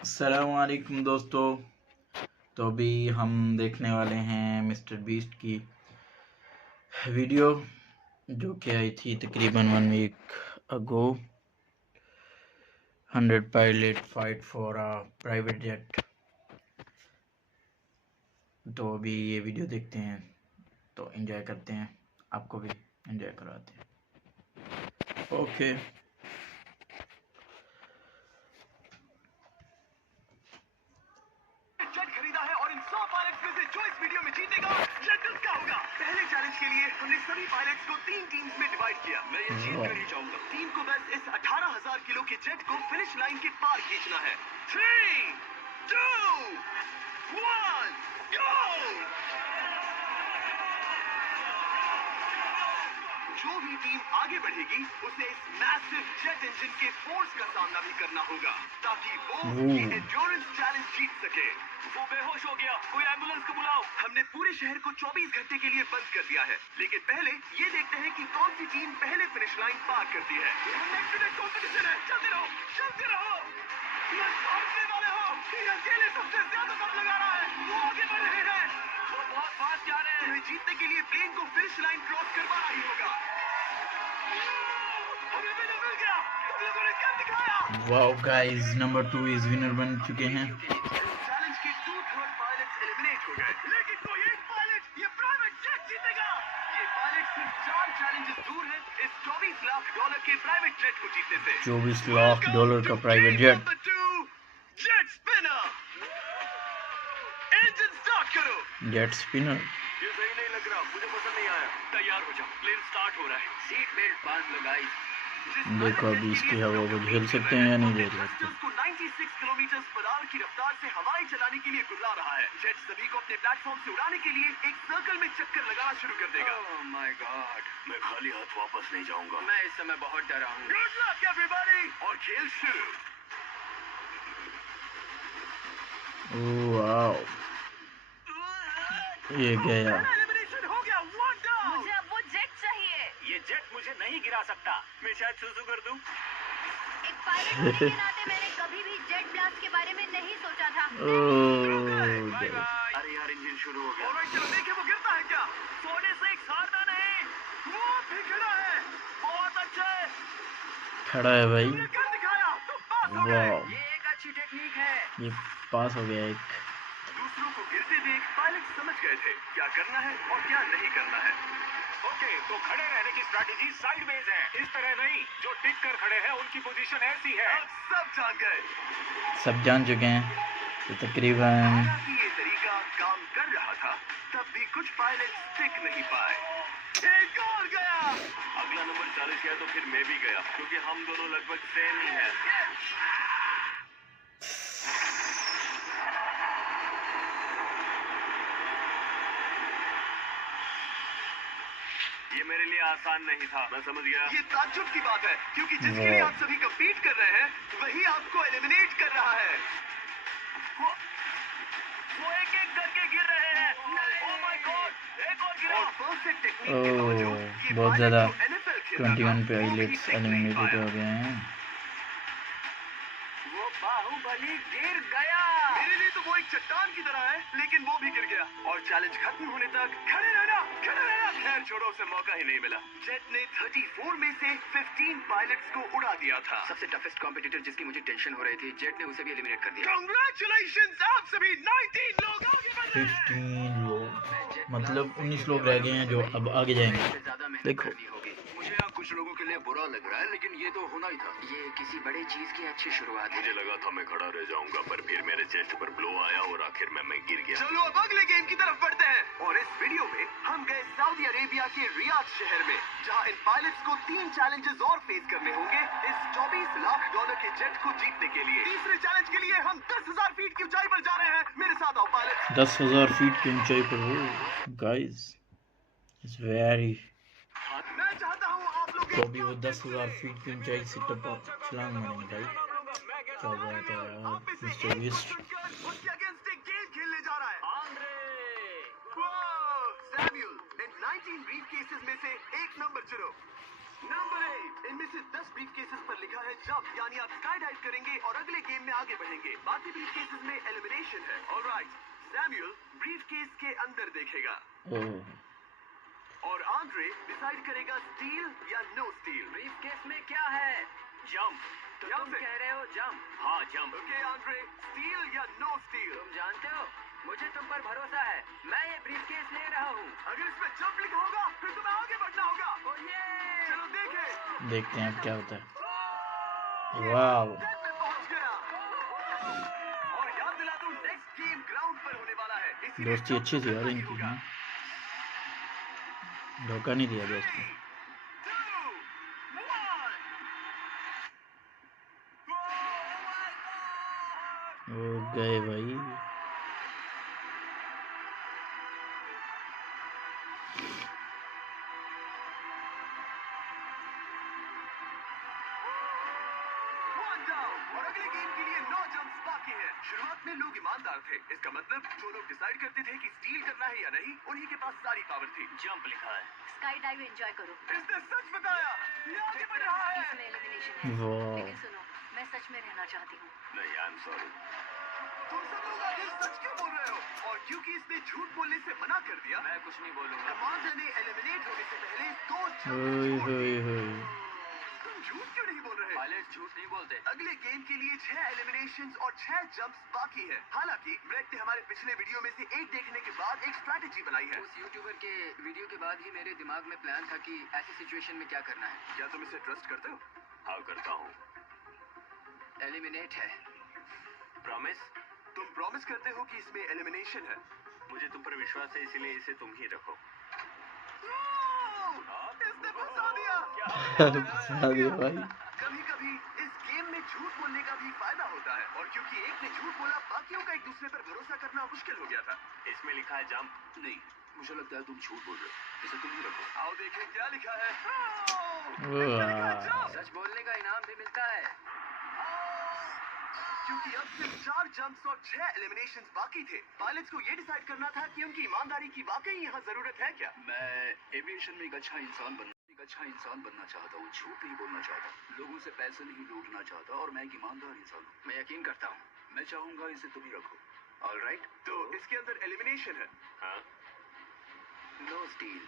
अस्सलामुअलैकुम दोस्तों। तो अभी हम देखने वाले हैं मिस्टर बीस्ट की वीडियो जो कि आई थी तकरीबन 1 week ago. 100 pilot fight for a private jet. तो अभी ये वीडियो देखते हैं, तो एंजॉय करते हैं, आपको भी एंजॉय करवाते हैं। ओके। खरीदा है और इन 100 पायलट्स में से जो इस वीडियो में जीतेगा जेट उसका होगा। पहले चैलेंज के लिए हमने सभी पायलट्स को 3 टीम्स में डिवाइड किया। मैं ये जीत कर ही जाऊंगा। टीम को बस इस 18,000 किलो के जेट को फिनिश लाइन के पार खींचना है। 3, 2, 1, गो! जो भी टीम आगे बढ़ेगी उसे इस मैसिव जेट इंजन के फोर्स का सामना भी करना होगा ताकि वो ये एंड्योरेंस चैलेंज जीत सके। वो बेहोश हो गया, कोई एम्बुलेंस को बुलाओ। हमने पूरे शहर को 24 घंटे के लिए बंद कर दिया है, लेकिन पहले ये देखते हैं कि कौन सी टीम पहले फिनिश लाइन पार करती है। नेक टू नेक कंपटीशन है, चलते रहो, चलते रहो। भागने वाले हो, ये अकेले सबसे ज्यादा दम लगा रहा है। वो आगे बढ़ रहे हैं, वो बहुत फास्ट जा रहे हैं। तुम्हें जीतने के लिए प्लेन को फिनिश लाइन क्रॉस करवाना ही होगा। हमें विनर मिल गया, तुम लोगों ने कर दिखाया। Wow guys, number 2 is winner बन चुके हैं। चैलेंज के 2/3 पायलट्स एलिमिनेट हो गए, लेकिन कोई एक पायलट ये प्राइवेट जेट जीतेगा। ये पायलट सिर्फ 4 चैलेंजेस दूर है इस $24 लाख के प्राइवेट जेट को जीतने से। $24 लाख का private jet. Jet spinner, engine start करो। जेट स्पिनर ये सही नहीं लग रहा, मुझे पसंद नहीं आया। तैयार हो जाओ, प्लेन स्टार्ट हो रहा है। सीट बेल्ट बांध लो गाइस। देखो अभी इसकी हवा को झेल सकते हैं या नहीं झेल सकते। को 96 किलोमीटर पर आवर की रफ्तार से हवाएं चलाने के लिए गुजरा रहा है। जेट सभी को अपने प्लेटफॉर्म से उड़ाने के लिए एक सर्कल में चक्कर लगाना शुरू कर देगा। ओह माय गॉड, मैं खाली हाथ वापस नहीं जाऊंगा। मैं इस समय बहुत डरा हूँ। गुड लक एवरीबॉडी, और खेल शुरू। ओह वाओ, ये गया। एलिमिनेशन हो गया, वन डाउन। मुझे अब वो जेट चाहिए। ये जेट मुझे नहीं गिरा सकता, मैं शायद सुसु कर दूं। एक पायलट होने के नाते मैंने कभी भी जेट ब्लास्ट के बारे में नहीं सोचा था। Bye bye. अरे यार, इंजन शुरू हो गया। ऑलराइट, चलो देखें वो गिरता है क्या। सोने से एक हारना नहीं। वो भी खड़ा है, बहुत अच्छा है। खड़ा है भाई। तुमने कर दिखाया, तुम पास हो गए। वाह, ये एक अच्छी टेक्निक है। ये पास हो गया एक। दूसरों को गिरते देख पायलट समझ गए थे क्या करना है और क्या नहीं करना है। ओके, तो खड़े रहने की स्ट्रैटेजी साइडवेज है, इस तरह नहीं। जो टिक कर खड़े हैं उनकी पोजीशन ऐसी है। अब सब जान गए, सब जान चुके हैं। तो तकरीबन हालांकि ये तरीका काम कर रहा था, तब भी कुछ पायलट टिक नहीं पाए। एक और गया। अगला नंबर 40 गया तो फिर मैं भी गया, क्योंकि हम दोनों लगभग सेम ही हैं। ये मेरे लिए आसान नहीं था, मैं समझ गया। ये ताज्जुब की बात है, क्योंकि जिसके लिए आप सभी कंपीट कर रहे हैं वही आपको एलिमिनेट कर रहा है। वो एक एक करके गिर रहे हैं। ओह माय गॉड, एक और गिरा। परफेक्ट टेक्निक के बावजूद ये बहुत ज़्यादा NFL खेलता 21 था, वो भी पायलट्स टिक नहीं एलिमिनेटेड पाया। हो गए हैं। वो बाहुबली गिर गया। मेरे लिए तो वो एक चट्टान की तरह है, लेकिन वो भी गिर गया। और चैलेंज खत्म होने तक खड़े रहना, खड़े रहना। खैर छोड़ो, उसे मौका ही नहीं मिला। जेट ने 34 में से 15 पायलट्स को उड़ा दिया था। सबसे टफेस्ट कॉम्पिटिटर जिसकी मुझे टेंशन हो रही थी, जेट ने उसे भी एलिमिनेट कर दिया। कांग्रेचुलेशंस, आप सभी 19 लोग आगे बढ़ रहे हैं। 15 लोग, मतलब 19 लोग रह गए हैं जो अब आगे जाएंगे। देखो मुझे यहाँ कुछ लोगों के लिए बुरा लग रहा है, लेकिन ये तो होना ही था। ये किसी बड़ी चीज की अच्छी शुरुआत है। मुझे लगा था मैं खड़ा रह जाऊंगा, पर फिर मेरे चेस्ट पर ब्लो आया और आखिर में मैं गिर गया। चलो अब अगले गेम की तरफ बढ़ते हैं। और इस वीडियो में हम गए सऊदी अरेबिया के रियाद शहर में, जहाँ इन पायलट्स को 3 चैलेंजेस और फेस करने होंगे इस $24 लाख के जेट को जीतने के लिए। तीसरे चैलेंज के लिए हम 10,000 फीट की ऊंचाई पर जा रहे हैं। मेरे साथ आओ पायलट। 10,000 फीट की ऊंचाई पर हो गाइस, इट्स वेरी। मैं चाहता हूँ आप लोग तो अभी वो 10,000 फीट की ऊंचाई से छलांग मारेंगे भाई। क्या बात है यार, मिस्टर बीस्ट। उसके अगेंस्ट एक गेम खेलने जा रहा है। सैमुअल, इन 19 ब्रीफकेसेस में से एक नंबर चुनो। नंबर 8, इनमें से 10 ब्रीफ केसेस पर लिखा है जंप, यानी आप स्काई डाइव करेंगे और अगले गेम में आगे बढ़ेंगे। बाकी ब्रीफ केसेस में एलिमिनेशन है। ऑलराइट, सैमुअल ब्रीफ केस के अंदर देखेगा और आंद्रे डिसाइड करेगा स्टील या नो स्टील। ब्रीफ केस में क्या है? जंप। तो तुम कह रहे हो जंप? हाँ जंप। ओके आंद्रे, स्टील या नो स्टील? तुम जानते हो मुझे तुम पर भरोसा है, मैं ये ब्रीफ केस ले रहा हूँ। अगर इसमें जंप लिखा होगा फिर तुम्हें आगे बढ़ना होगा। ओ ये चलो देखें। देखते हैं अब क्या होता है। वाव, जेट में पहुंच गया। और याद दिला दूं, नेक्स्ट गेम ग्राउंड पर होने वाला है, इसीलिए दोस्ती जंप अच्छी तो थी यार करना ही इनकी, होगा। हाँ? धोखा नहीं दिया दोस्त को। 3, 2, 1। वो गए भाई। One down, और अगले गेम के लिए 9 जंप्स बाकी हैं। शुरुआत में लोग ईमानदार थे, इसका मतलब जो लोग डिसाइड करते थे कि स्टील करना है या नहीं, उन्हीं के पास सारी पावर थी। जंप लिखा है। स्काई डाइव एंजॉय करो। इसने सच बताया, ये आगे बढ़ रहा है। इसमें एलिमिनेशन है, वाह। लेकिन सुनो, मैं सच में रहना चाहती हूँ। नहीं, आई एम सॉरी। तुम सब लोग आखिर सच क्यों बोल रहे हो? और क्योंकि इसने झूठ बोलने से मना कर दिया, मैं कुछ नहीं बोलूंगा। कमांडर ने एलिमिनेट होने से पहले 2 होय जंप छोड़ होय दिए। होय। तुम झूठ क्यों नहीं बोल रहे? पायलट झूठ नहीं बोलते। अगले गेम के लिए 6 एलिमिनेशंस और 6 जंप्स बाकी है। हालांकि ब्रेट ने हमारे पिछले वीडियो में से एक देखने के बाद एक स्ट्रैटेजी बनाई है। उस यूट्यूबर के वीडियो के बाद ही मेरे दिमाग में प्लान था कि ऐसी सिचुएशन में क्या करना है। क्या तुम इसे ट्रस्ट करते हो? हाँ करता हूँ। एलिमिनेट है। प्रॉमिस? तुम प्रॉमिस करते हो कि इसमें एलिमिनेशन है? मुझे तुम पर विश्वास है, इसीलिए इसे तुम ही रखो। इसने फंसा दिया। फंसा दिया भाई। कभी-कभी इस गेम में झूठ बोलने का भी फायदा होता है, और क्योंकि एक ने झूठ बोला, बाकियों का एक दूसरे पर भरोसा करना मुश्किल हो गया था। इसमें लिखा है जंप। नहीं, मुझे लगता है तुम झूठ बोल रहे हो, इसे तुम ही रखो। आओ देखें क्या लिखा है। इसमें लिखा है जंप। सच बोलने का इनाम भी मिलता है। क्योंकि अब सिर्फ 4 जंप्स और 6 एलिमिनेशंस बाकी थे, पायलट्स को ये डिसाइड करना था कि उनकी ईमानदारी की वाकई यहाँ जरूरत है क्या। मैं एविएशन में एक अच्छा इंसान बनना चाहता हूँ, झूठ नहीं बोलना चाहता, लोगों से पैसे नहीं लूटना चाहता, और मैं एक ईमानदार इंसान हूँ। मैं यकीन करता हूँ। मैं चाहूंगा इसे तुम ही रखो। ऑलराइट, तो इसके अंदर एलिमिनेशन है। हाँ? No steel.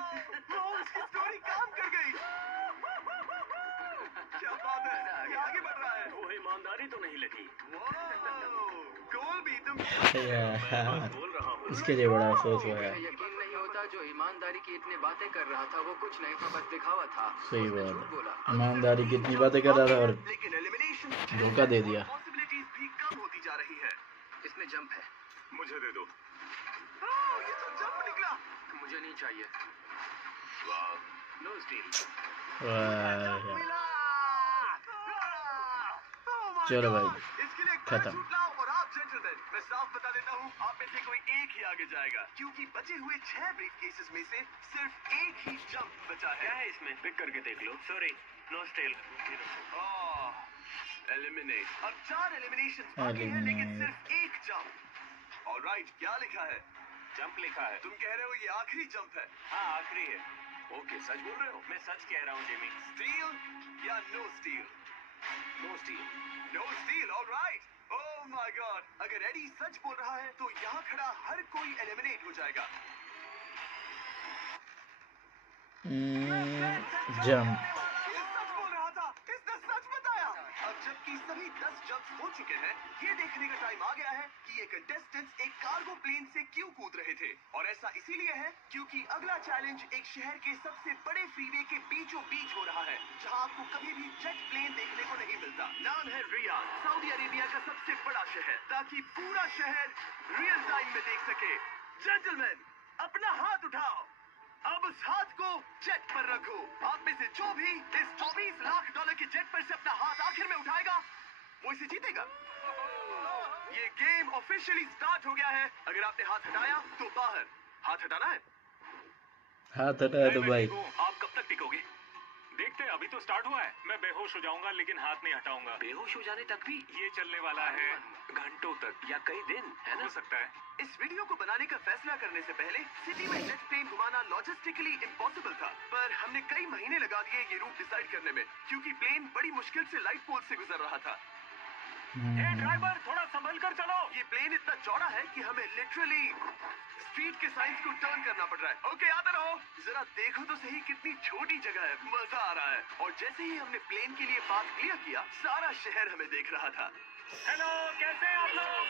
उसकी स्टोरी काम कर गई। क्या बात है, ये आगे बढ़ रहा है। वो ईमानदारी तो नहीं लगी। गोल भी तुम यार, बोल रहा हूँ। इसके लिए बड़ा अफसोस हुआ मुझे यार। यकीन नहीं होता, जो ईमानदारी की इतनी बातें कर रहा था वो कुछ नहीं था, बस दिखावा था। सही उसने बात झूठ है। बोला। ईमानदारी की इतनी बातें कर रहा था और लेकिन एलिमिनेशन धोखा दे दिया। पॉसिबिलिटीज भी कम होती जा रही है। इसमें जंप है। मुझे दे दो। ये तो जंप निकला। मुझे नहीं चाहिए। No steal. वाह, मिला। Oh my चलो भाई, God! इसके लिए खत्म। पैराशूट लाओ और आप जेंटलमैन, मैं साफ बता देता हूँ, आप में से कोई एक ही आगे जाएगा, क्योंकि बचे हुए 6 ब्रीफ केसेस में से सिर्फ एक ही जंप बचा है। क्या है इसमें? पिक करके देख लो। Sorry, no steel. एलिमिनेट। अब 4 एलिमिनेशंस बाकी हैं, लेकिन Eliminate। सिर्फ एक जंप। ऑलराइट, क्या लिखा है? जंप लिखा है। तुम कह रहे हो ये आखिरी जंप है? हाँ, आखिरी है। ओके, सच बोल रहे हो? मैं सच कह रहा हूँ जिमी। स्टील या no steal? No steal. No steal, alright. Oh my god, अगर एडी सच बोल रहा है तो यहाँ खड़ा हर कोई एलिमिनेट हो जाएगा। जंप। ये सच बोल रहा था, इसने सच बताया। अब जबकि सभी 10 जंप्स हो चुके हैं, ये देखने का टाइम आ गया है कि ये कंटेस्टेंट्स एक कार्गो प्लेन से क्यों कूद रहे थे। और ऐसा इसीलिए है क्योंकि अगला चैलेंज एक शहर के सबसे बड़े फ्रीवे के बीचों बीच हो रहा है, जहां आपको कभी भी जेट प्लेन देखने को नहीं मिलता। नाम है रियाद, सऊदी अरेबिया का सबसे बड़ा शहर, ताकि पूरा शहर रियल टाइम में देख सके। जेंटलमैन, अपना हाथ उठाओ। अब उस हाथ को जेट पर रखो। आप में से जो भी इस $24 लाख के जेट पर से अपना हाथ आखिर में उठाएगा, वो इसे जीतेगा। ये गेम ऑफिशियली स्टार्ट हो गया है। अगर आपने हाथ हटाया तो बाहर। हाथ हटाना है? हाथ हटाया तो भाई। आप कब तक टिकोगे? देखते हैं, अभी तो स्टार्ट हुआ है। मैं बेहोश हो जाऊंगा लेकिन हाथ नहीं हटाऊंगा। बेहोश हो जाने तक भी ये चलने वाला है घंटों तक या कई दिन, है हो ना? सकता है। इस वीडियो को बनाने का फैसला करने से पहले सिटी में जेट प्लेन घुमाना लॉजिस्टिकली इम्पॉसिबल था, पर हमने कई महीने लगा दिए ये रूट डिसाइड करने में, क्योंकि प्लेन बड़ी मुश्किल से लाइट पोल से गुजर रहा था। हे ड्राइवर, थोड़ा संभल कर चलो। ये प्लेन इतना चौड़ा है कि हमें लिटरली स्ट्रीट के साइंस को टर्न करना पड़ रहा है। ओके, आते रहो। जरा देखो तो सही कितनी छोटी जगह है, मजा आ रहा है। और जैसे ही हमने प्लेन के लिए पाथ क्लियर किया, सारा शहर हमें देख रहा था। हेलो, कैसे हैं आप लोग?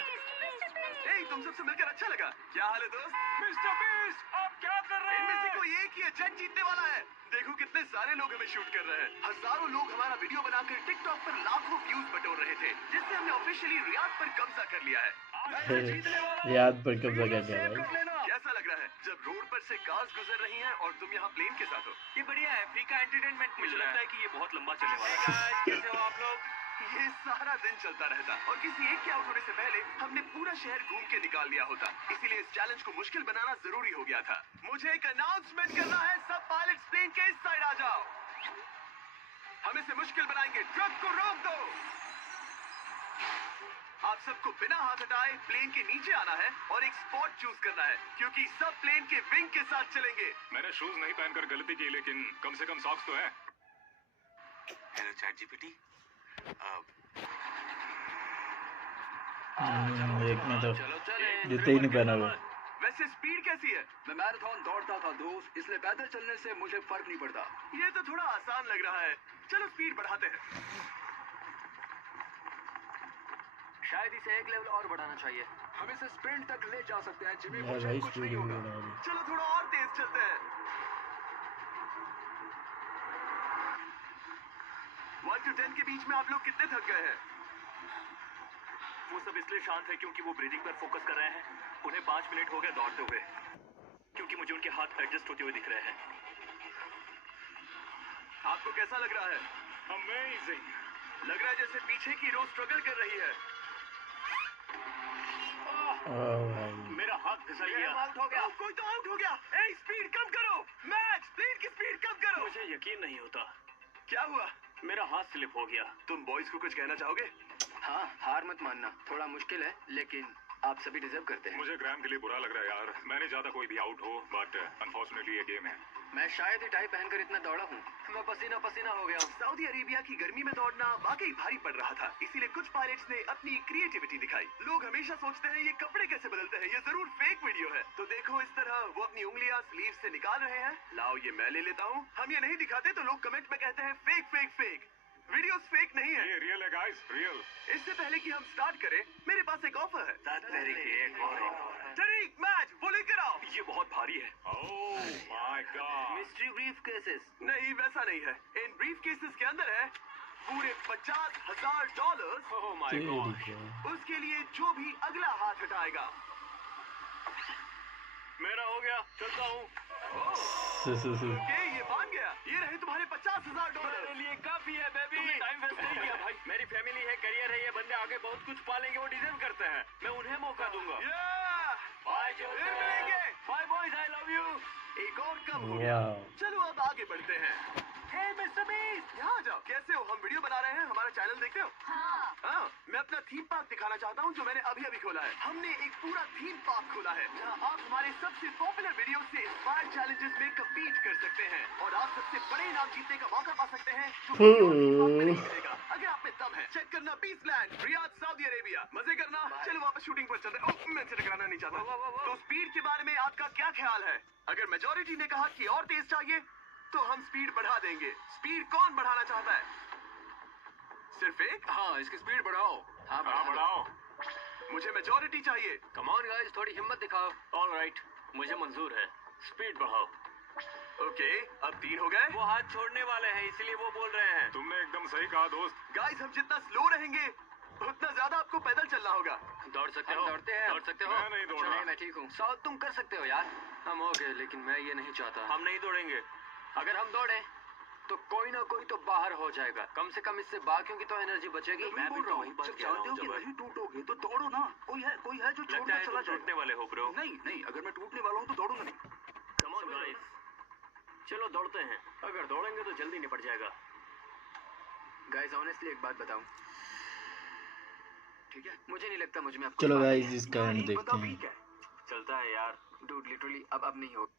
हे, तुम सबसे मिलकर अच्छा लगा। क्या हाल है दोस्त? मिस्टर बीस्ट, आप क्या कर रहे इनमें से हैं? कोई एक ही है, जेट जीतने वाला है। देखो कितने सारे लोग हमें शूट कर रहे हैं। हजारों लोग हमारा वीडियो बनाकर टिकटॉक पर लाखों व्यूज बटोर रहे थे, जिससे हमने ऑफिशियली रियाद पर कब्जा कर लिया है। याद पर कब्जा कर लिया सेव कर भाई। लेना। कैसा लग रहा है जब रोड पर से कार्स गुजर रही हैं और तुम यहाँ प्लेन के साथ हो? ये बढ़िया है, फ्री का एंटरटेनमेंट मिल मुझे रहा लगता है। है कि ये बहुत लंबा चलने वाला है। Hey guys, कैसे हो आप लोग? ये सारा दिन चलता रहता और किसी एक के आउट होने से पहले हमने पूरा शहर घूम के निकाल लिया होता। इसीलिए इस चैलेंज को मुश्किल बनाना जरूरी हो गया था। मुझे एक अनाउंसमेंट करना है, सब पायलट्स प्लेन के इस साइड आ जाओ। हम इसे मुश्किल बनाएंगे, ट्रक को रोक दो। आप सबको बिना हाथ हटाए प्लेन के नीचे आना है और एक स्पॉट चूज करना है, क्योंकि सब प्लेन के विंग के साथ चलेंगे। मैंने शूज नहीं पहनकर गलती की, लेकिन कम से कम सॉक्स तो है। Hello chat GPT. देखने तो चलो चले। जूते ही नहीं पहना हुआ। वैसे स्पीड कैसी है? मैं मैराथन दौड़ता था दोस्त, इसलिए पैदल चलने से मुझे फर्क नहीं पड़ता। ये तो थोड़ा आसान लग रहा है। चलो स्पीड बढ़ाते हैं। शायद इसे एक लेवल और बढ़ाना चाहिए। हम इसे स्प्रिंट तक ले जा सकते हैं जिमी, यार मुझे भाई कुछ स्पीड नहीं भी होगा। बढ़ा दी। चलो थोड़ा और तेज चलते हैं। 1 to 10 के बीच में आप लोग कितने थक गए हैं? वो सब इसलिए शांत है क्योंकि वो ब्रीदिंग पर फोकस कर रहे हैं। उन्हें 5 मिनट हो गए दौड़ते हुए, क्योंकि मुझे उनके हाथ एडजस्ट होते हुए दिख रहे हैं। आपको कैसा लग रहा है? अमेजिंग। लग रहा है जैसे पीछे की रो स्ट्रगल कर रही है। ओ भाई मेरा हाथ फिसल गया। आउट हो गया। कोई तो आउट हो गया। ए, स्पीड कम करो। मैच प्लेन की स्पीड कम करो। मुझे यकीन नहीं होता, क्या हुआ? मेरा हाथ स्लिप हो गया। तुम बॉयज को कुछ कहना चाहोगे? हाँ, हार मत मानना। थोड़ा मुश्किल है, लेकिन आप सभी डिजर्व करते हैं। मुझे ग्राम के लिए बुरा लग रहा है यार। मैंने ज्यादा कोई भी आउट हो, बट अनफॉर्चुनेटली ये गेम है। मैं शायद ही टाई पहनकर इतना दौड़ा हूँ। मैं पसीना पसीना हो गया हूँ। सऊदी अरेबिया की गर्मी में दौड़ना वाकई भारी पड़ रहा था, इसीलिए कुछ पायलट्स ने अपनी क्रिएटिविटी दिखाई। लोग हमेशा सोचते हैं ये कपड़े कैसे बदलते हैं, ये जरूर फेक वीडियो है। तो देखो इस तरह वो अपनी उंगलियां स्लीव से निकाल रहे हैं। लाओ ये मैं ले लेता हूँ। हम ये नहीं दिखाते तो लोग कमेंट में कहते हैं fake fake fake. Videos fake नहीं है। ये रियल है गाइस, रियल। इससे पहले कि हम स्टार्ट करें, मेरे पास एक ऑफर है। तरीक मैच वो लेकर आओ। ये बहुत भारी है। ओह my God. Mystery brief cases. नहीं वैसा नहीं है। इन ब्रीफ केसेस के अंदर है पूरे $50,000। ओह माय तेरी गॉड। क्या। उसके लिए जो भी अगला हाथ हटाएगा। मेरा हो गया, चलता हूँ। ओके, ये मान गया। ये रहे तुम्हारे $50,000। मेरे लिए काफी है बेबी। टाइम वेस्ट नहीं किया भाई। मेरी फैमिली है, करियर है, ये बंदे आगे बहुत कुछ पालेंगे, वो डिजर्व करते हैं। मैं उन्हें मौका दूंगा। बाय फिर मिलेंगे। Bye boys, I love you. एक और कम हो गया। वाह। चलो अब आगे बढ़ते हैं। हे मिस्टर बीस्ट, यहाँ आ जाओ। कैसे हो? हम वीडियो बना रहे हैं, हमारा चैनल देखते हो? हाँ, मैं अपना थीम पार्क दिखाना चाहता हूँ जो मैंने अभी अभी खोला है। हमने एक पूरा थीम पार्क खोला है जहाँ आप हमारे सबसे पॉपुलर वीडियो से इंस्पायर्ड चैलेंजेस में कम्पीट कर सकते हैं और आप सबसे बड़े इनाम जीतने का मौका पा सकते हैं जो किसी और थीम पार्क में नहीं मिलेगा। अगर आप में दम है, चेक करना peace land, Riyadh, Saudi Arabia. मजे करना। चलो वापस शूटिंग पर चलते हैं। मैं इनसे टकराना नहीं चाहता। तो स्पीड के बारे में आपका क्या ख्याल है? अगर मेजॉरिटी ने कहा कि और तेज चाहिए तो हम स्पीड बढ़ा देंगे। स्पीड कौन बढ़ाना चाहता है? सिर्फ एक? हाँ, इसकी स्पीड बढ़ाओ। हाँ बढ़ाओ। मुझे मेजॉरिटी चाहिए। कम ऑन गाइस, थोड़ी हिम्मत दिखाओ। ऑलराइट, मुझे मंजूर है। स्पीड बढ़ाओ। ओके, अब 3 हो गए। वो हाथ छोड़ने वाले हैं, इसीलिए वो बोल रहे हैं। तुमने एकदम सही कहा दोस्त। गाइस, हम जितना स्लो रहेंगे उतना ज्यादा आपको पैदल चलना होगा। दौड़ सकते हम हो? दौड़ते हैं। दौड़ सकते हो? मैं नहीं दौड़ रहा। नहीं, मैं ठीक हूँ। साउथ तुम कर सकते हो यार। हम हो गए, लेकिन मैं ये नहीं चाहता। हम नहीं दौड़ेंगे। अगर हम दौड़े तो कोई ना कोई तो बाहर हो जाएगा। कम से कम इससे बाकियों की तो एनर्जी बचेगी। मैं बोल रहा हूँ, बात जब कह रहा जानते हो हूँ, कि जबर। नहीं टूटोगे तो दौड़ो ना। कोई है जो लगता छोड़कर है चला तुम टूटने जाएगा। वाले हो ब्रो। नहीं नहीं, अगर मैं टूटने वाला हूँ तो दौड़ूंगा नहीं। कम ऑन गाइस, चलो दौड़ते हैं, अगर दौड़ेंगे तो जल्दी निपट जाएगा। गाइस ऑनेस्टली एक बात बताऊं, ठीक है, मुझे नहीं लगता मुझ में अब कुछ चलो बाकी गाइस है। इसका एंड देखते बताओ हैं। ठीक है चलता है यार। डूड, लिटरली अब नहीं हो।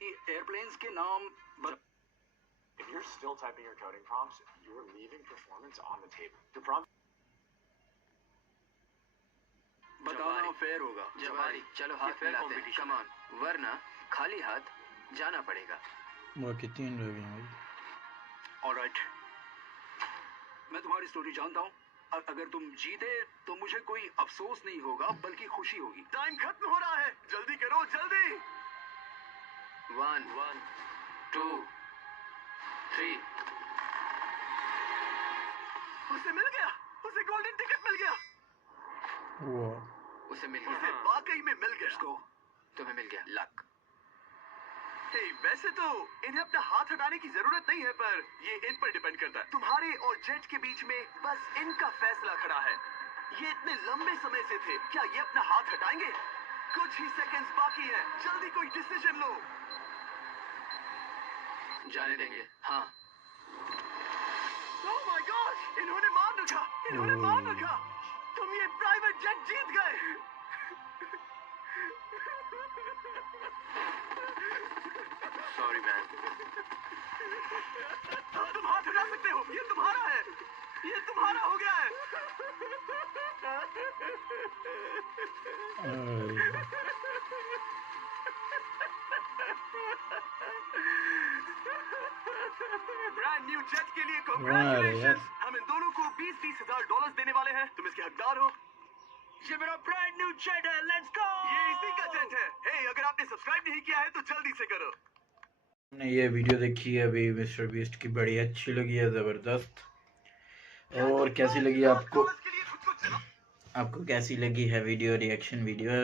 एयरप्लेन्स के नाम If you're still typing your coding prompts, you're leaving performance on the table. The prompt. बताना फेयर होगा। जवारी, चलो हाथ fair मिलाते हैं, competition कम ऑन, वरना खाली हाथ जाना पड़ेगा। बाकी 3 रह गए हैं भाई। ऑलराइट, मैं तुम्हारी स्टोरी जानता हूँ। अगर तुम जीते तो मुझे कोई अफसोस नहीं होगा बल्कि खुशी होगी। टाइम खत्म हो रहा है, जल्दी करो जल्दी। 1 2 3। उसे मिल गया, उसे गोल्डन टिकट मिल गया, वाह, उसे मिल उसे गया, वाकई में मिल गया। इसको तुम्हें मिल गया लक। हे, वैसे तो इन्हें अपना हाथ हटाने की जरूरत नहीं है, पर ये इन पर डिपेंड करता है। तुम्हारे और जेट के बीच में बस इनका फैसला खड़ा है। ये इतने लंबे समय से थे, क्या ये अपना हाथ हटाएंगे? कुछ ही सेकंड्स बाकी है, जल्दी कोई डिसीजन लो। जाने देंगे, हाँ। ओह माय गॉड, इन्होंने मान रखा, इन्होंने मान रखा। तुम ये प्राइवेट जेट जीत गए। Sorry man. तुम हाथ हटा सकते हो, ये तुम्हारा है, ये तुम्हारा हो गया है। ब्रांड न्यू जेट के लिए कांग्रेचुलेशंस। हम इन दोनों को 20-30 हजार डॉलर देने वाले हैं, तुम इसके हकदार हो। ये मेरा ब्रांड न्यू जेट है, लेट्स गो। ये इसी का जेट है। हे, अगर आपने सब्सक्राइब नहीं किया है तो जल्दी से करो। हमने ये वीडियो देखी है अभी मिस्टर बीस्ट की, बड़ी अच्छी लगी है, ज़बरदस्त। और कैसी लगी आपको, आपको कैसी लगी है वीडियो? रिएक्शन वीडियो है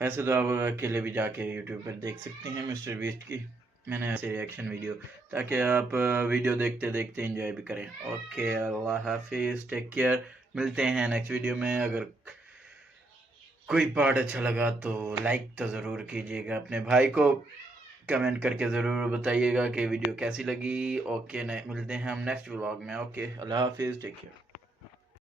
वैसे तो आप अकेले भी जाके यूट्यूब पर देख सकते हैं मिस्टर बीस्ट की। मैंने ऐसे रिएक्शन वीडियो, ताकि आप वीडियो देखते देखते एंजॉय भी करें। ओके, अल्लाह हाफिज़, टेक केयर। मिलते हैं नेक्स्ट वीडियो में। अगर कोई पार्ट अच्छा लगा तो लाइक तो ज़रूर कीजिएगा, अपने भाई को कमेंट करके ज़रूर बताइएगा कि वीडियो कैसी लगी। ओके, मिलते हैं हम नेक्स्ट व्लॉग में। ओके, अल्लाह हाफिज़, टेक केयर।